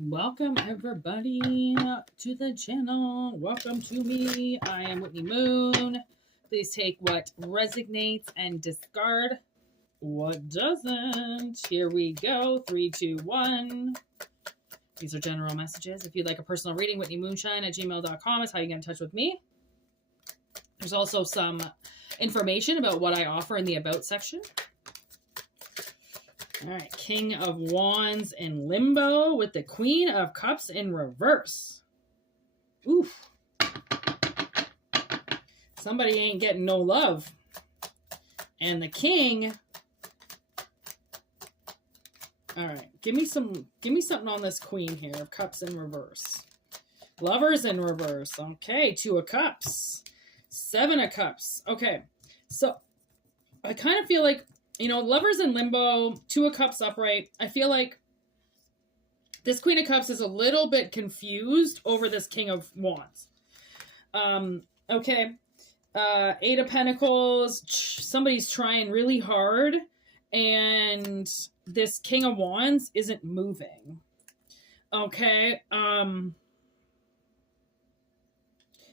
Welcome everybody to the channel. Welcome to me. I am Whitney Moon. Please take what resonates and discard what doesn't. Here we go. 3, 2, 1. These are general messages. If you'd like a personal reading, whitneymoonshine@gmail.com is how you get in touch with me. There's also some information about what I offer in the About section. All right, King of Wands in limbo with the Queen of Cups in reverse. Oof. Somebody ain't getting no love. And the King. All right, give me something on this Queen here of Cups in reverse. Lovers in reverse. Okay, 2 of Cups. 7 of Cups. Okay, so I kind of feel like, you know, Lovers in limbo, 2 of Cups upright. I feel like this Queen of Cups is a little bit confused over this King of Wands. Okay. 8 of Pentacles. Somebody's trying really hard, and this King of Wands isn't moving. Okay.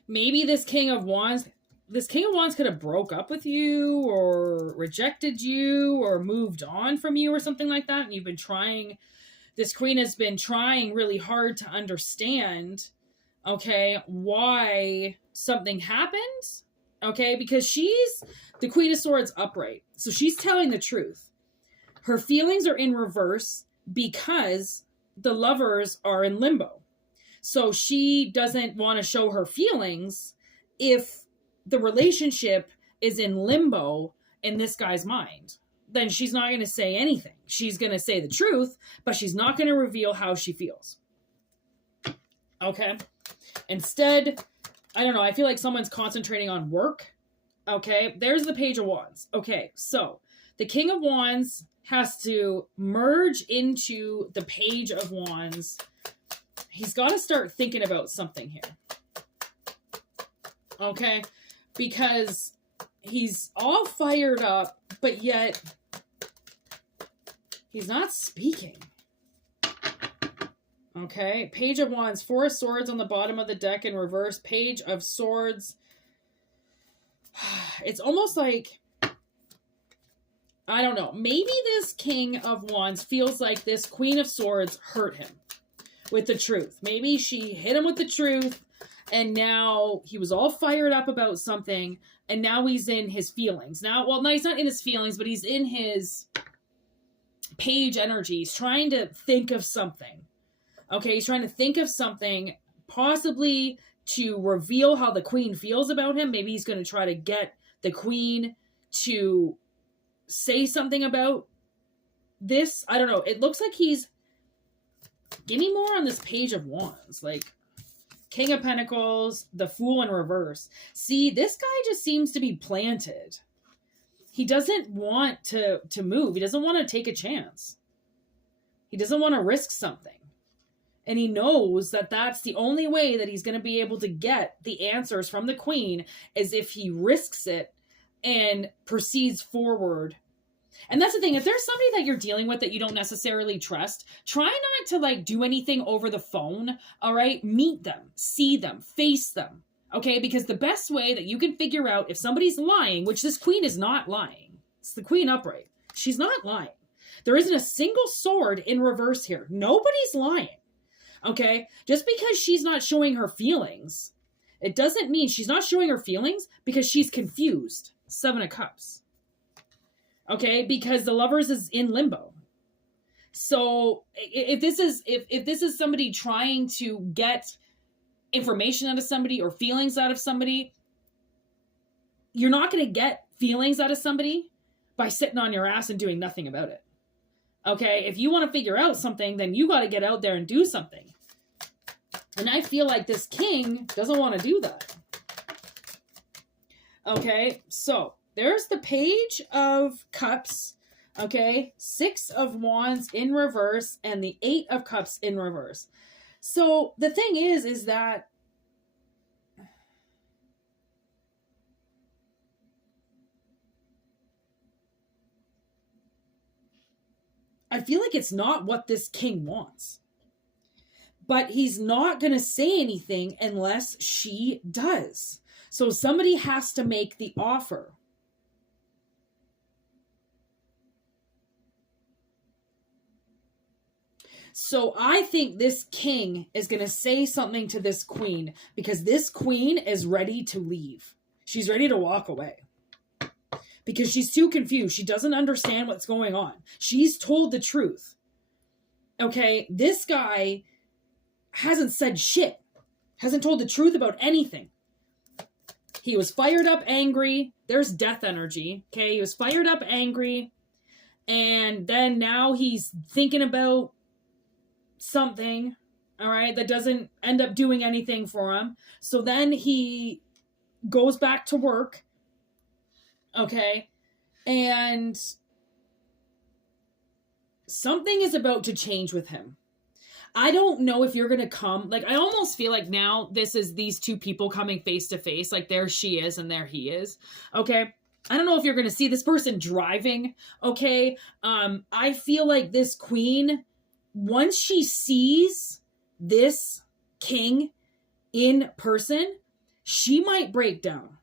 Maybe this King of Wands could have broke up with you or rejected you or moved on from you or something like that. And you've been trying, this Queen has been trying really hard to understand, okay, why something happened. Okay, because she's the Queen of Swords upright. So she's telling the truth. Her feelings are in reverse because the lovers are in limbo. So she doesn't want to show her feelings if the relationship is in limbo in this guy's mind. Then she's not going to say anything. She's going to say the truth, but she's not going to reveal how she feels. Okay? Instead, I don't know, I feel like someone's concentrating on work. Okay? There's the Page of Wands. Okay, so the King of Wands has to merge into the Page of Wands. He's got to start thinking about something here. Okay? Because he's all fired up, but yet he's not speaking. Okay? Page of Wands, 4 of Swords on the bottom of the deck in reverse. Page of Swords. It's almost like, I don't know, maybe this King of Wands feels like this Queen of Swords hurt him with the truth. Maybe she hit him with the truth, and now he was all fired up about something, and now he's in his feelings. Now, well, no, he's not in his feelings, but he's in his page energy. He's trying to think of something. Okay, he's trying to think of something, possibly to reveal how the Queen feels about him. Maybe he's going to try to get the Queen to say something about this. I don't know. It looks like he's... Give me more on this Page of Wands. Like, King of Pentacles, the Fool in reverse. See, this guy just seems to be planted. He doesn't want to move. He doesn't want to take a chance. He doesn't want to risk something. And he knows that that's the only way that he's going to be able to get the answers from the Queen, is if he risks it and proceeds forward. And that's the thing. If there's somebody that you're dealing with that you don't necessarily trust, try not to like do anything over the phone. All right. Meet them, see them, face them. Okay. Because the best way that you can figure out if somebody's lying, which this Queen is not lying. It's the Queen upright. She's not lying. There isn't a single sword in reverse here. Nobody's lying. Okay. Just because she's not showing her feelings, it doesn't mean she's not showing her feelings because she's confused. 7 of Cups. Okay, because the lovers is in limbo. So if this is somebody trying to get information out of somebody or feelings out of somebody, you're not going to get feelings out of somebody by sitting on your ass and doing nothing about it. Okay, if you want to figure out something, then you got to get out there and do something. And I feel like this King doesn't want to do that. Okay, so there's the Page of Cups, okay? 6 of Wands in reverse and the 8 of Cups in reverse. So the thing is that I feel like it's not what this King wants. but he's not going to say anything unless she does. So somebody has to make the offer. So I think this king is going to say something to this queen, because this queen is ready to leave. She's ready to walk away because she's too confused. She doesn't understand what's going on. She's told the truth. Okay, this guy hasn't said shit, hasn't told the truth about anything. He was fired up, angry. There's death energy. Okay, he was fired up, angry. And then now he's thinking about something, all right, that doesn't end up doing anything for him. So then he goes back to work, okay, and something is about to change with him. I don't know if you're going to come, like, I almost feel like now this is these two people coming face to face, like there she is and there he is, okay? I don't know if you're going to see this person driving, okay? I feel like this queen, once she sees this king in person, she might break down.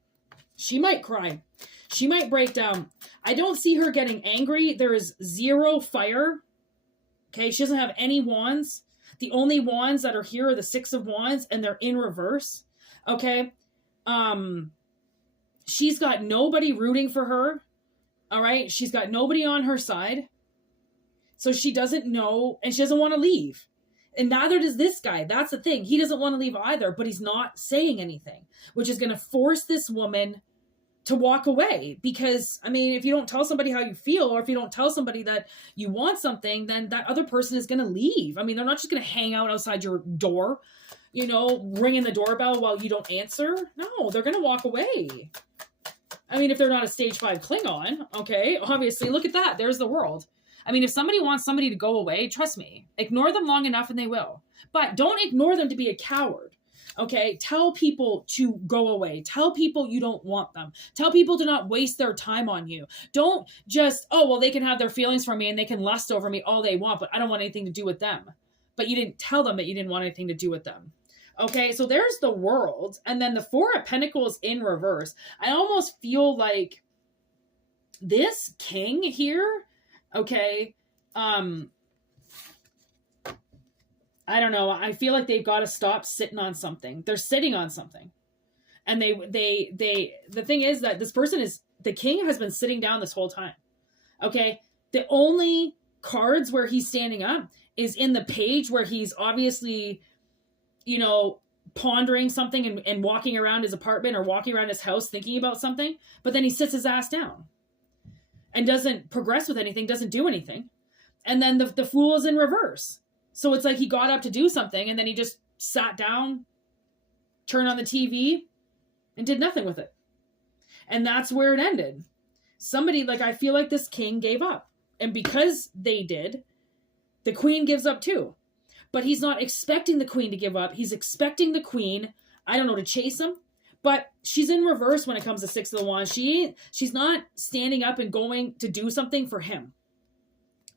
She might cry. She might break down. I don't see her getting angry. There is zero fire. Okay, she doesn't have any wands. The only wands that are here are the 6 of Wands, and they're in reverse. Okay? She's got nobody rooting for her. All right? She's got nobody on her side. So she doesn't know, and she doesn't want to leave. And neither does this guy. That's the thing. He doesn't want to leave either, but he's not saying anything, which is going to force this woman to walk away. Because, I mean, if you don't tell somebody how you feel, or if you don't tell somebody that you want something, then that other person is going to leave. I mean, they're not just going to hang out outside your door, you know, ringing the doorbell while you don't answer. No, they're going to walk away. I mean, if they're not a stage 5 Klingon, okay, obviously, look at that. There's the world. I mean, if somebody wants somebody to go away, trust me, ignore them long enough and they will. But don't ignore them to be a coward, okay? Tell people to go away. Tell people you don't want them. Tell people to not waste their time on you. Don't just, oh, well, they can have their feelings for me and they can lust over me all they want, but I don't want anything to do with them. But you didn't tell them that you didn't want anything to do with them. Okay, so there's the world. And then the 4 of Pentacles in reverse. I almost feel like this king here, okay, I don't know. I feel like they've got to stop sitting on something. They're sitting on something. And the thing is that this person is, the king has been sitting down this whole time. Okay. The only cards where he's standing up is in the page where he's obviously, you know, pondering something and walking around his apartment or walking around his house thinking about something. But then he sits his ass down and doesn't progress with anything, doesn't do anything. And then the Fool is in reverse. So it's like he got up to do something and then he just sat down, turned on the TV, and did nothing with it. And that's where it ended. Somebody, like, I feel like this king gave up. And because they did, the queen gives up too. But he's not expecting the queen to give up. He's expecting the queen, I don't know, to chase him. But she's in reverse when it comes to 6 of the Wands. She's not standing up and going to do something for him.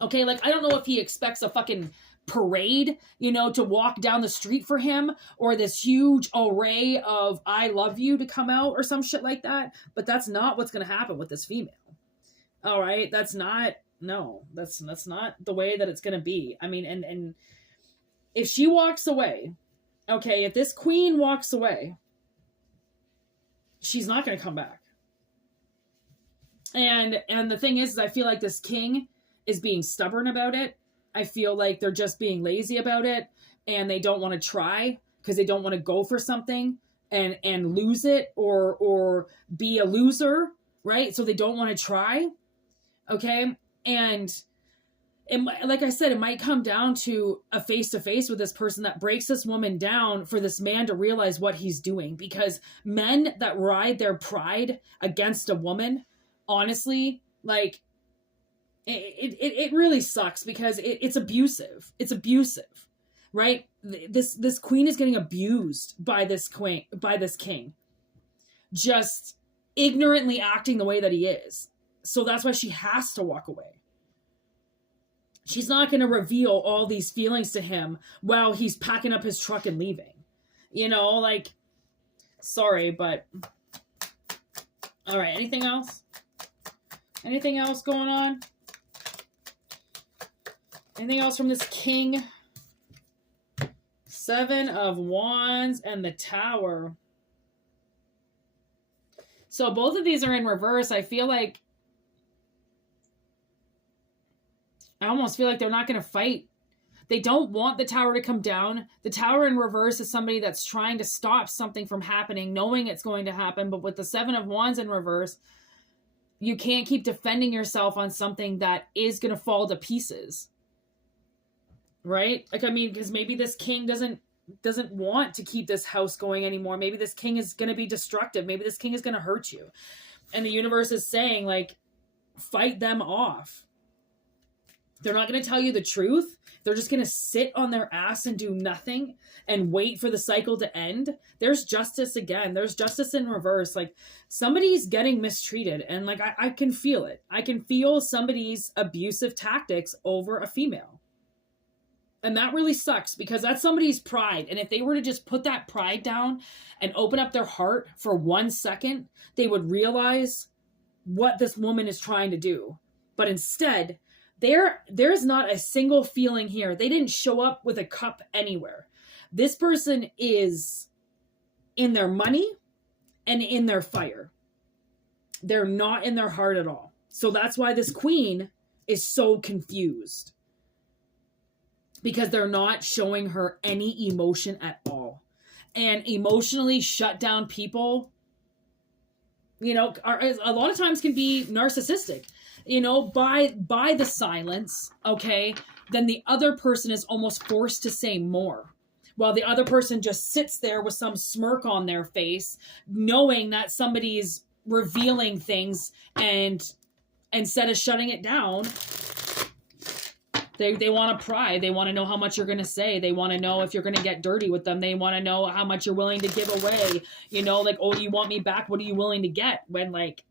Okay, like, I don't know if he expects a fucking parade, you know, to walk down the street for him, or this huge array of I love you to come out or some shit like that. But that's not what's going to happen with this female. All right, that's not the way that it's going to be. I mean, and if she walks away, okay, if this queen walks away, she's not going to come back. And the thing is I feel like this king is being stubborn about it. I feel like they're just being lazy about it, and they don't want to try because they don't want to go for something and lose it or be a loser, right? So they don't want to try. Okay. And like I said, it might come down to a face-to-face with this person that breaks this woman down for this man to realize what he's doing. Because men that ride their pride against a woman, honestly, like, it really sucks because it's abusive. It's abusive, right? This queen is getting abused by this king, just ignorantly acting the way that he is. So that's why she has to walk away. she's not going to reveal all these feelings to him while he's packing up his truck and leaving. You know, like, sorry, but... All right, anything else? Anything else going on? Anything else from this king? 7 of Wands and the Tower. So both of these are in reverse. I feel like... I almost feel like they're not going to fight. They don't want the Tower to come down. The Tower in reverse is somebody that's trying to stop something from happening, knowing it's going to happen. But with the 7 of Wands in reverse, you can't keep defending yourself on something that is going to fall to pieces. Right? Like, I mean, because maybe this king doesn't want to keep this house going anymore. Maybe this king is going to be destructive. Maybe this king is going to hurt you. And the universe is saying, like, fight them off. They're not going to tell you the truth. They're just going to sit on their ass and do nothing and wait for the cycle to end. There's justice again. There's justice in reverse. Like, somebody's getting mistreated. And, like, I can feel it. I can feel somebody's abusive tactics over a female. And that really sucks because that's somebody's pride. And if they were to just put that pride down and open up their heart for 1 second, they would realize what this woman is trying to do. But instead... There's not a single feeling here. They didn't show up with a cup anywhere. This person is in their money and in their fire. They're not in their heart at all. So that's why this queen is so confused. Because they're not showing her any emotion at all. And emotionally shut down people, you know, a lot of times can be narcissistic. You know, by the silence, okay, then the other person is almost forced to say more. While the other person just sits there with some smirk on their face, knowing that somebody's revealing things, and instead of shutting it down, they want to pry. They want to know how much you're going to say. They want to know if you're going to get dirty with them. They want to know how much you're willing to give away. You know, like, oh, you want me back? What are you willing to get? When, like,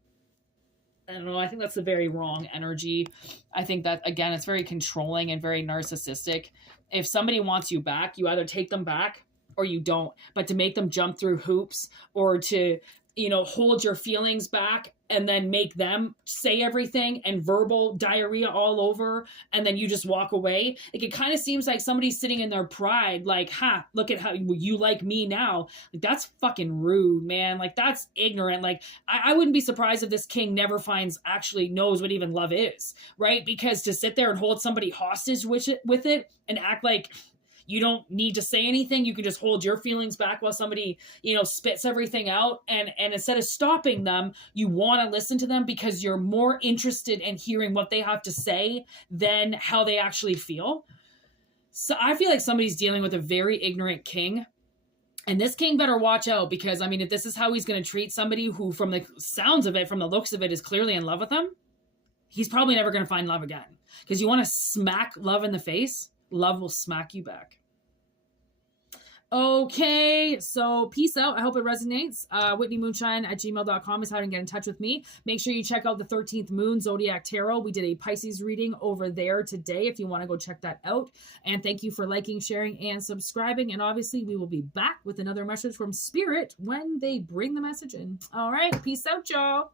I don't know. I think that's a very wrong energy. I think that, again, it's very controlling and very narcissistic. If somebody wants you back, you either take them back or you don't. But to make them jump through hoops or to, you know, hold your feelings back and then make them say everything and verbal diarrhea all over, and then you just walk away. Like, it kind of seems like somebody's sitting in their pride, like, look at how you like me now. Like, that's fucking rude, man. Like, that's ignorant. Like, I wouldn't be surprised if this king never actually knows what even love is, right? Because to sit there and hold somebody hostage with it and act like you don't need to say anything. You can just hold your feelings back while somebody, you know, spits everything out. And instead of stopping them, you want to listen to them because you're more interested in hearing what they have to say than how they actually feel. So I feel like somebody's dealing with a very ignorant king. And this king better watch out because, I mean, if this is how he's going to treat somebody who, from the sounds of it, from the looks of it, is clearly in love with him, he's probably never going to find love again. Because you want to smack love in the face, love will smack you back. Okay, so peace out. I hope it resonates. WhitneyMoonshine@gmail.com is how to get in touch with me. Make sure you check out the 13th Moon Zodiac Tarot. We did a Pisces reading over there today if you want to go check that out. And thank you for liking, sharing, and subscribing. And obviously, we will be back with another message from Spirit when they bring the message in. All right, peace out, y'all.